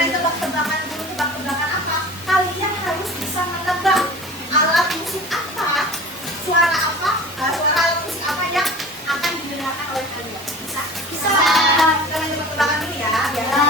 Karena tebak-tebakan dulu, tebak-tebakan apa? Kalian harus bisa menebak alat musik apa, suara apa, suara alat musik apa yang akan didengarkan oleh kalian. Bisa? Bisa. Kita main tebak-tebakan dulu ya, biar ya.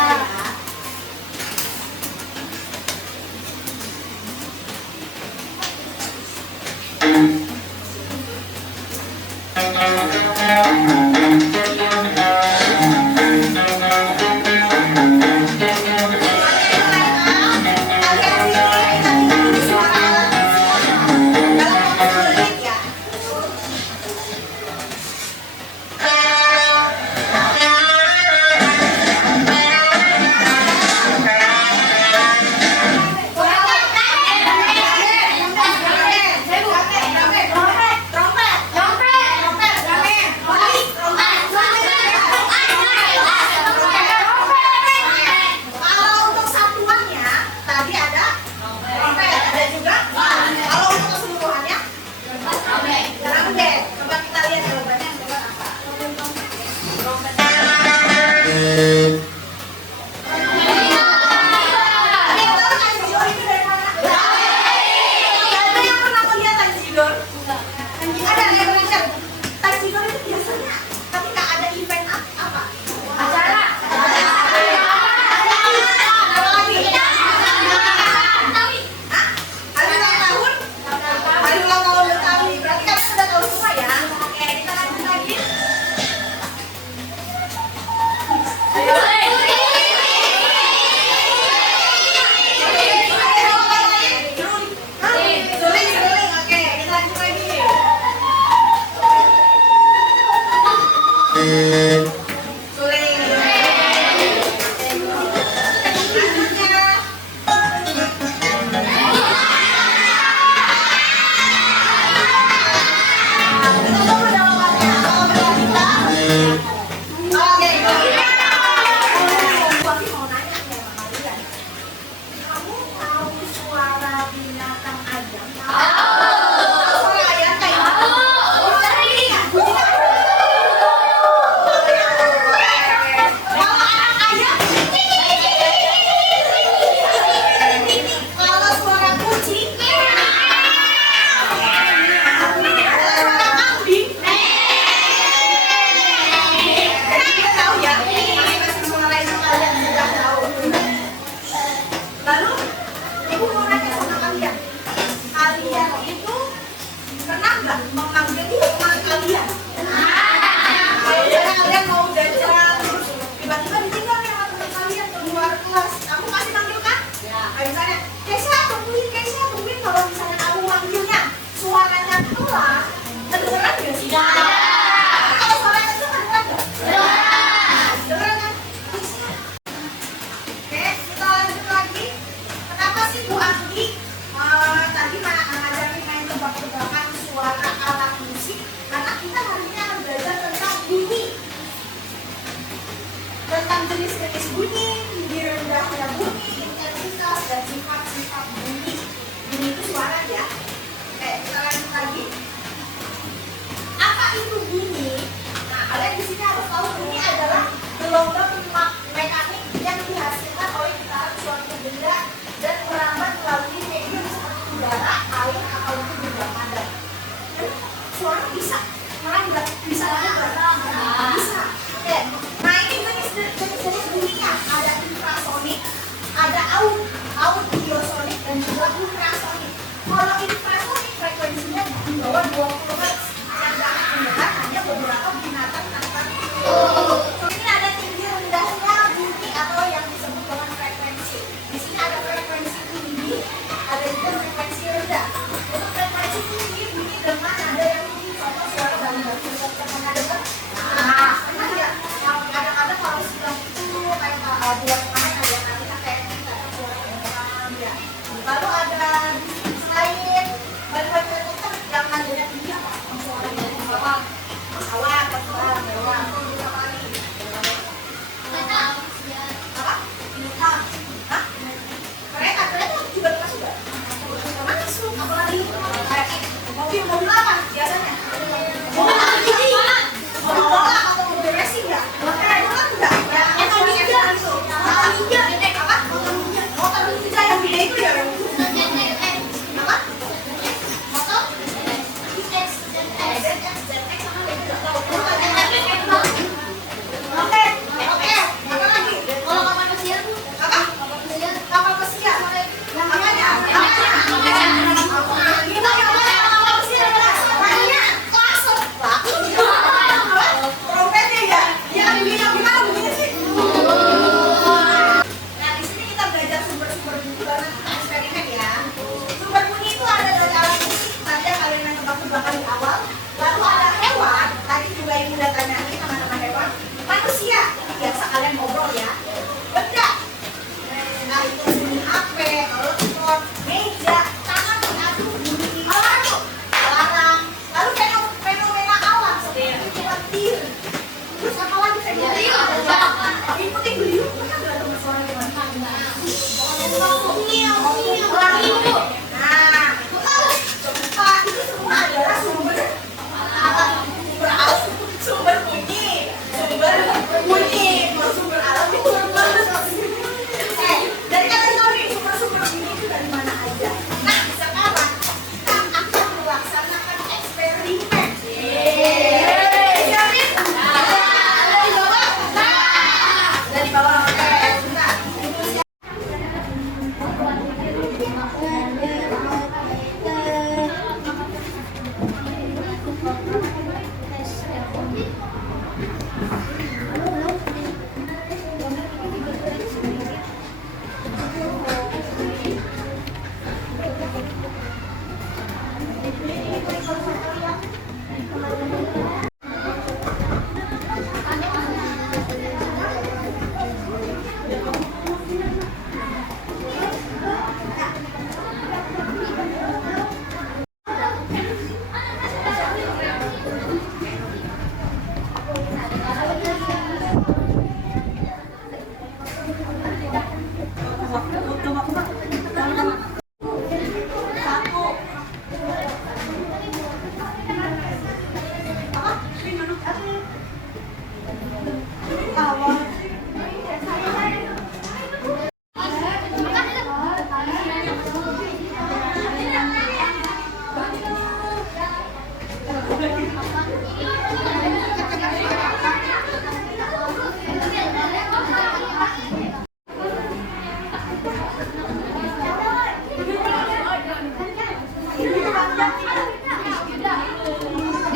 Jenis-jenis bunyi, direndahnya bunyi, intensitas, dan sifat-sifat bunyi. Bunyi itu suara ya. Oke, kita lanjut lagi. Apa itu bunyi? Nah, kalian di sini harus tahu bunyi adalah gelombang mekanik yang dihasilkan oleh getaran suatu benda dan merambat melalui medium seperti udara, air, atau juga padat. Suara bisa merambat, bisa merambat, bisa. Oke. Nah, ini jenis bunyinya ada infrasonik, ada audiosonik, dan juga ultrasonik. Kalau infrasonik frekuensinya di bawah 20 Hz yang dapat mendengar hanya beberapa binatang tanpa. Ini ada tinggi, rendah,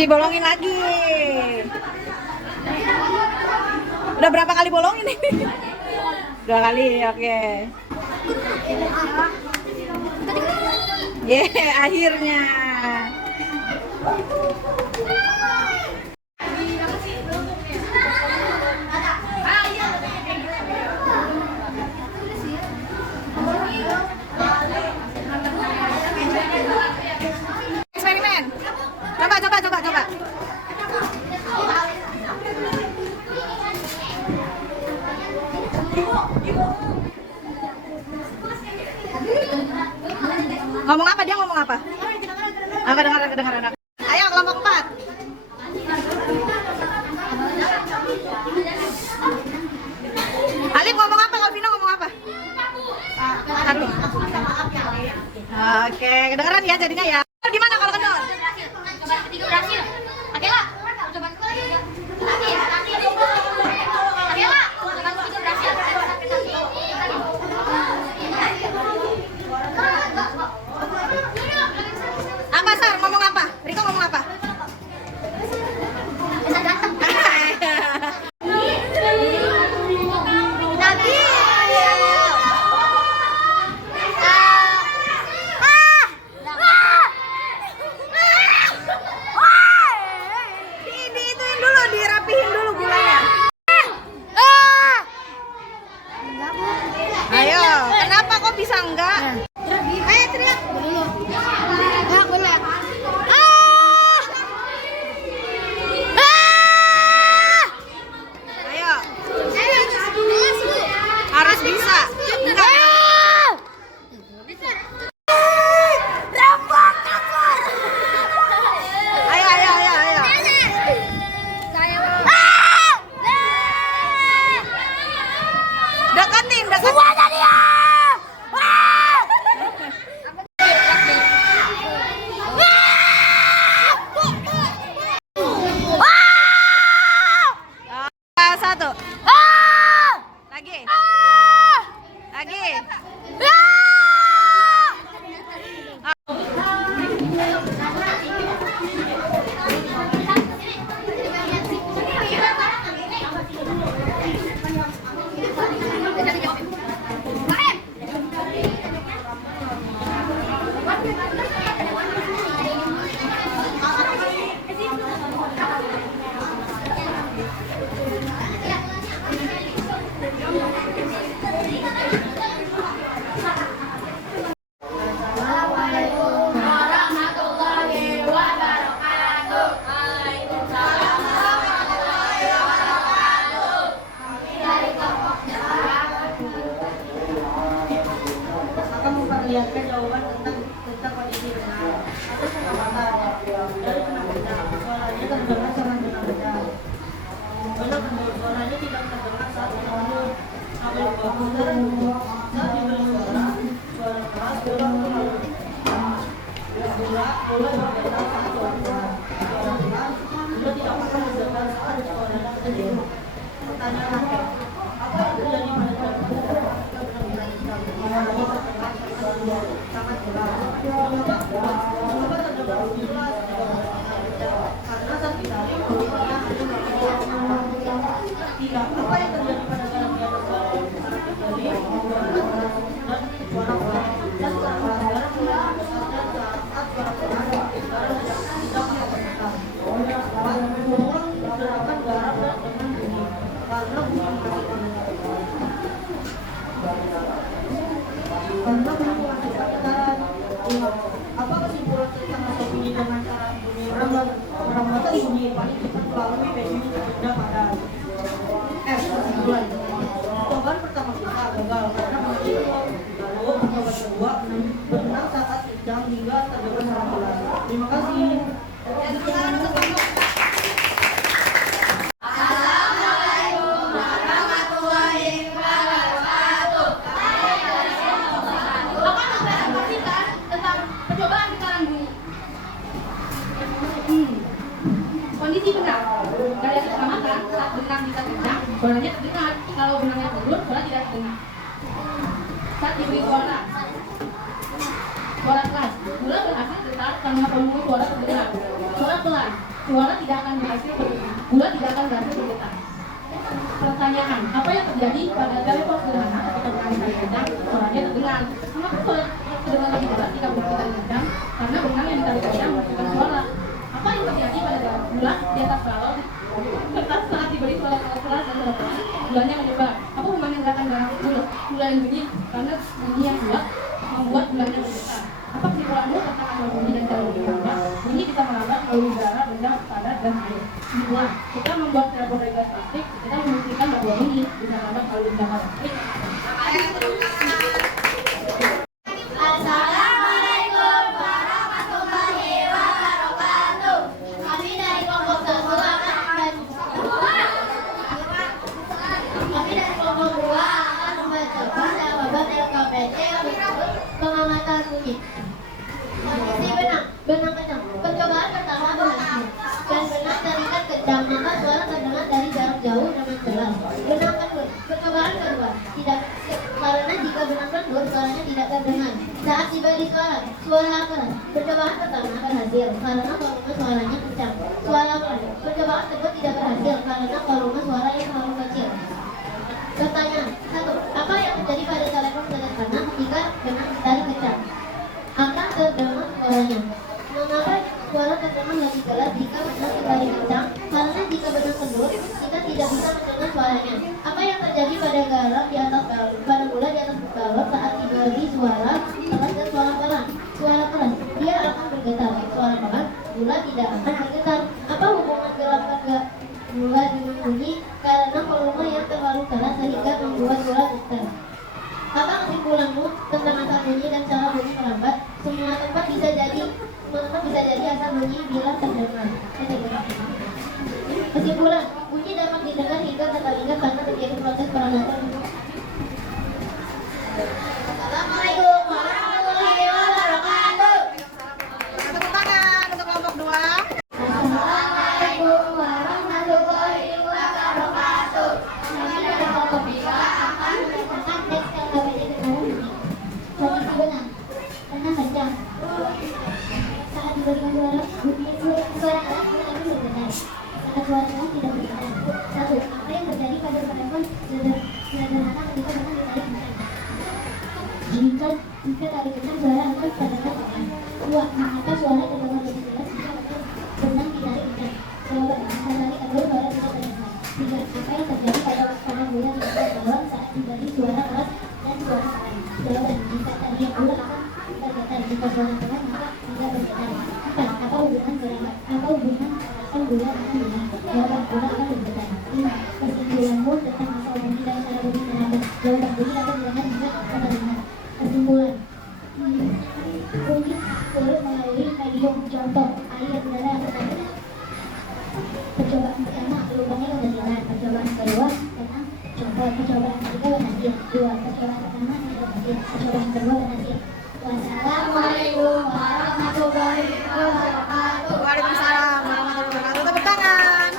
dibolongin lagi. Udah berapa kali bolongin ini? 2 kali, oke. Akhirnya. Eksperimen. Coba. Ngomong apa dia? Ngomong apa? Kedengaran. Ayo kelompok 4. Alif ngomong apa? Alvino ngomong apa? Oke, kedengaran ya jadinya ya. Gimana kalau kendor? Coba ketiga berhasil. Akela, coba ketiga. Akela, coba ketiga berhasil. Apa Sar? Ngomong apa? Riko ngomong apa? Dirapihin dulu gulanya. Ayo, kenapa kok bisa enggak? Ayo teriak dulu. Enggak boleh. Ayo. Harus bisa. Enggak. Deketin. Semuanya dia. Satu. Lagi. Memperlihatkan jawaban tentang kondisi benar atau pengamatan dari benar-benar suaranya terdengar sangat benar-benar. Suaranya tidak terdengar saat menurun. Sambil berputar saat diberi suara keras pulang kembali. Mulai bergetar saat suara keras. Sudah tidak pernah mendengar saat suaranya kecil. Pertanyaan apa yang terjadi pada sangat jelas. Coba terdengar jelas karena saat ditarik suaranya tidak apa yang terjadi pada garam suara sangat terjadi dan suara keras dan suara garam mulai besar dan saat suara keras garam tidak bergetar. Mengulang gerakan garam dan dengan bunyi karena bunyi apa kesimpulan tentang masuk bunyi dengan cara bunyi merambat bunyi paling cepat melalui medium berbeda pada kesimpulan percobaan pertama kita gagal karena bunyi lalu percobaan kedua benar saat sedang hingga terdengar sangat jelas. Terima kasih. Kondisi benar. Dari yang pertama kan saat benang bisa kencang, suaranya terdengar. Kalau benangnya turun, suara tidak terdengar. Saat diberi suara. suara keras. Gula berhasil getar karena volume suara terdengar. Suara pelan, suara tidak akan berhasil bergetar. Gula tidak akan berhasil bergetar. Pertanyaan, apa yang terjadi pada telepon sederhana ketika berkali kali kencang, suaranya terdengar? Mengapa suara terdengar lebih berat jika berkali kencang? Karena benang yang ditarik kencang menghasilkan suara. Apa yang terjadi pada gula di atas balon? Kertas saat diberi suara keras dan suara pelan, gulanya menyebar. Apa hubungan gerakan darah gula yang bunyi? Karena bunyi yang kuat membuat gulanya besar. Apa kesimpulanmu tentang awal bunyi dan cara bunyinya? Bunyi bisa melambat melalui udara, benda, padat, dan air. Kesimpulan, kita membuat telepon dari gelas plastik, kita membuktikan bahwa bunyi bisa melambat melalui udara. Assalamualaikum warahmatullahi wabarakatuh. Kami dari kelompok 1 akan membacakan jawaban LKPD untuk pengamatan bunyi. Kondisi benang kencang. Percobaan pertama berhasil. Dan benang terikat kencang, maka suara terdengar dari jarak jauh dengan jelas. Benang kendor. Percobaan kedua tidak, karena jika benang kendor suaranya tidak terdengar. Saat diberi suara keras. Percobaan pertama berhasil karena volume suaranya kencang. Suara pelan. Percobaan kedua tidak berhasil karena volume suara yang terlalu kecil. Pertanyaan 1. Apa yang terjadi pada telepon sederhana ketika benang ditarik kencang? Akan terdengar suaranya. Mengapa suara terdengar lebih jelas jika benang ditarik kencang? Karena jika benang kendor, kita tidak bisa mendengar suaranya. Apa yang terjadi pada garam di atas balon, pada gula di atas balon saat diberi suara keras dan suara pelan? Suara keras, dia akan bergetar. Suara pelan, gula tidak akan bergetar. Apa hubungan gerakan gula dengan bunyi? Karena volume yang terlalu keras sehingga membuat gula getar. Apa kesimpulanmu tentang asal bunyi dan cara bunyi melambat? Semua tempat bisa jadi asal bunyi bila terdengar. Kesimpulan, bunyi dapat didengar hingga ke telinga karena terjadi proses peranakan. Assalamualaikum warahmatullahi wabarakatuh. Tepuk tangan untuk kelompok 2. Assalamualaikum warahmatullahi wabarakatuh. Kami dari kelompok 3 akan membacakan teks LKPD dengan bunyi. Kondisi benang kencang. Saat diberikan suara, bunyi suara keras mulai bergetar. Saat suara keras tidak bergetar. 1. Apa yang terjadi pada telepon sederhana ketika benang ditarik kencang? Jika tarik kencang, suara akan terdengar pelan. 2. Mengapa suara terdengar lebih jelas jika benang ditarik kencang? Jawaban, asal tarik kendor suara tidak terdengar. 3. Apa yang terjadi pada gula di atas balon saat diberi suara keras dan suara pelan? Jawaban, jika tarian gula akan bergetar. Jika suara pelan maka tidak bergetar. 4. Apa hubungan gerakan gula dengan bunyi? Jawaban, gula akan bergetar. 5. Kesimpulanmu tentang asal bunyi dan cara bunyi melambat? Jawaban, bunyi dapat didengar hingga terdengar. Kesimpulan, bunyi turut melalui medium, contoh air, udara, atau tanah. Percobaan pertama, lubangnya kebetulan. Percobaan kedua, tenang, contoh. Percobaan ketiga berhasil. 2. Percobaan pertama tidak berhasil. Percobaan kedua berhasil. Wassalamualaikum warahmatullahi wabarakatuh. Waalaikumsalam warahmatullahi wabarakatuh. Tepuk tangan.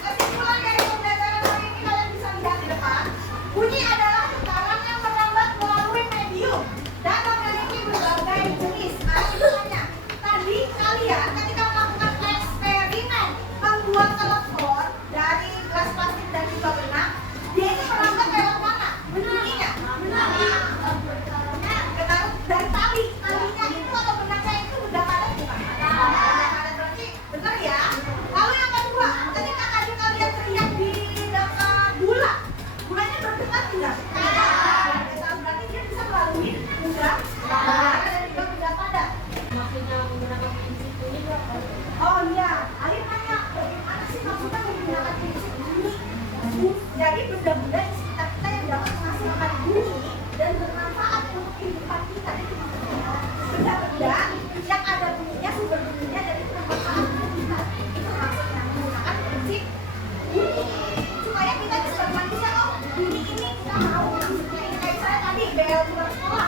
Kesimpulan dari pembelajaran hari ini kalian bisa lihat di depan. Bunyi adalah getaran yang merambat melalui medium dan memiliki berbagai jenis. Nah, misalnya tadi kalian ketika melakukan eksperimen membuat telepon dari gelas plastik dan juga benang, dia itu merambat lewat mana? Bunyinya? Getaran dari talinya itu atau benangnya itu udah padat bukan? Padat berarti benar ya. Lalu yang kedua, ketika tadi kalian teriak di dekat gulanya bergetar tidak? Tidak. Berarti dia bisa melalui udara dan juga benda padat. Maksudnya menggunakan prinsip bunyi apa? Oh iya, Alif nanya bagaimana sih maksudnya menggunakan prinsip bunyi? Jadi benda-benda di sekitar kita yang dapat menghasilkan bunyi dan bermanfaat untuk kehidupan kita. Itu maksudnya benda-benda yang ada bunyinya, sumber bunyinya dan itu bermanfaat untuk kita. Itu maksudnya menggunakan prinsip bunyi supaya kita bisa manusia. Oh, bunyi ini kita mau maksudnya ini kayak saya tadi bel di sekolah.